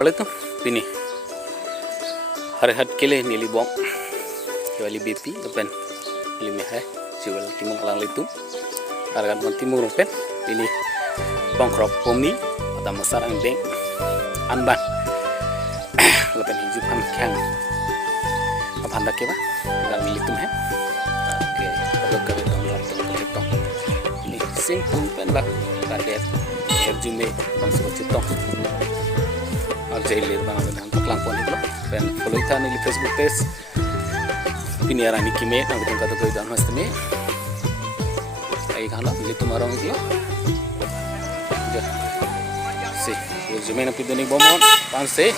Oleh tu, ini hari-hari kele nili bom, kali BP, depan nili meh, jual timur alang itu, harga timur rumpet, ini bangkrop pomni, atau masarang deng, anban, lepas hijau kang, apa anda kira, alang itu meh, oke, kalau kami tong, ini simple penlah, kadet, herjume, bangsa citong. Jailir bang ada hantar langpon itu dan follow kita di Facebook page ini arah ini kime nak kita kata kau dan mas teme ay kana itu marong itu ya si resume na pidoni bomon panse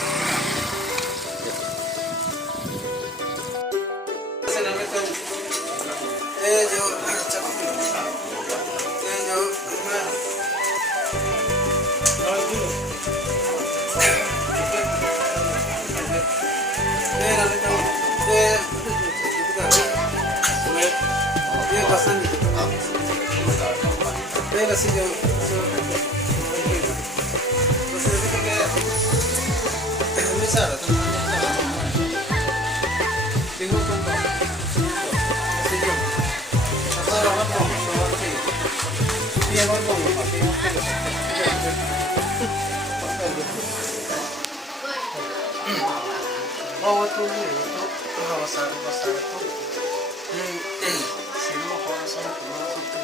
Bawa tu ni untuk kawasan besar tu. Sini kawasan tu masuk tu.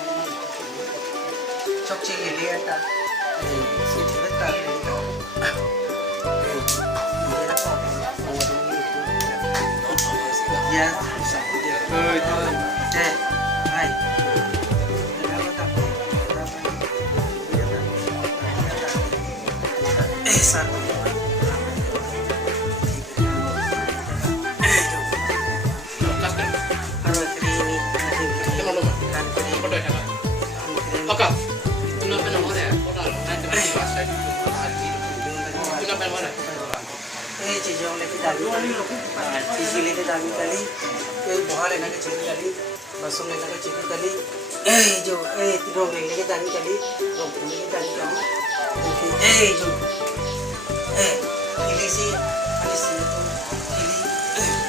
Cok cili lihat tak? Sini betul ni. Ya, hai. Satu. चीज़ों लेके दाबी चीज़ी लेके दाबी कली कोई बहुत लेना के चीज़ी कली बसों लेना के चीज़ी कली जो रोग लेके दाबी कली रोग लेके दाबी कली जो इलिसी इलिसी इली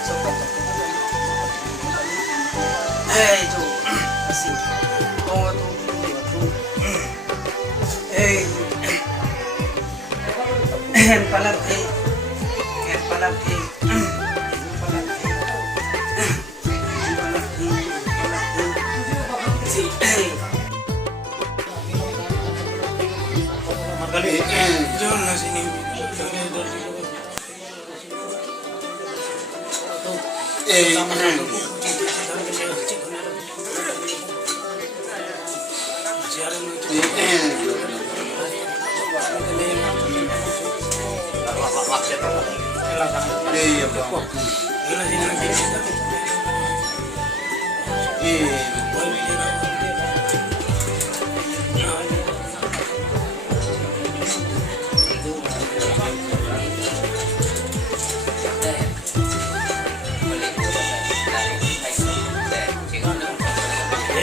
सोपा जो असी और पलक palagi jual nasi ini iya bang. Gila sini lagi.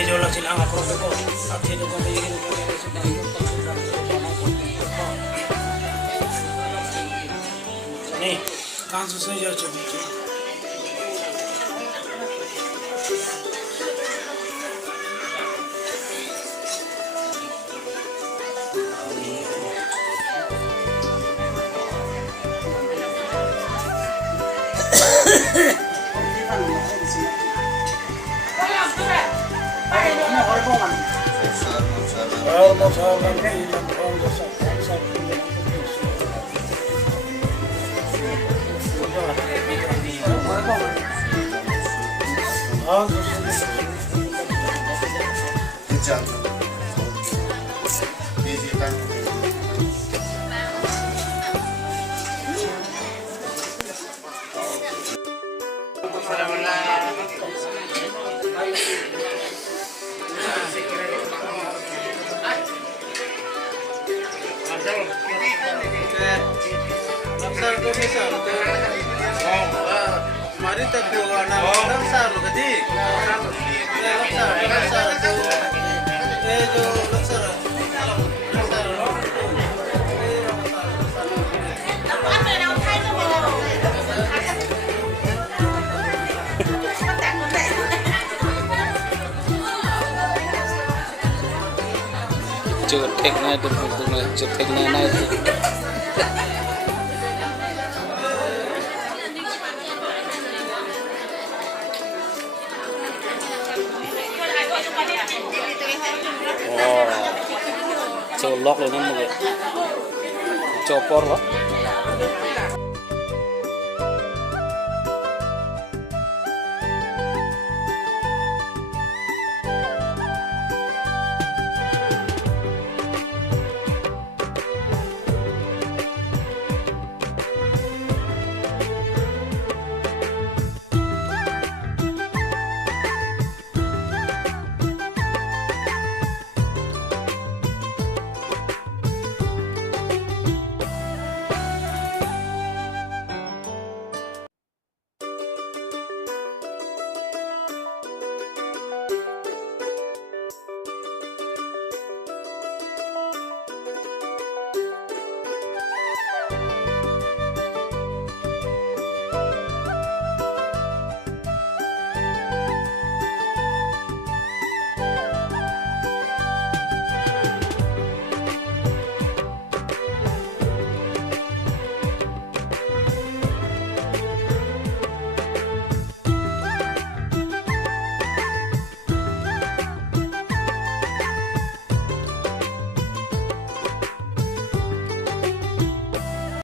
जो लक्षण आप को अच्छे जो को नहीं कहाँ से सही जा चुकी है Mari tapi orang saru kadi. Saru. chưa thịt này được một này chưa thịt này cho lóc rồi nó mọi người cho por đó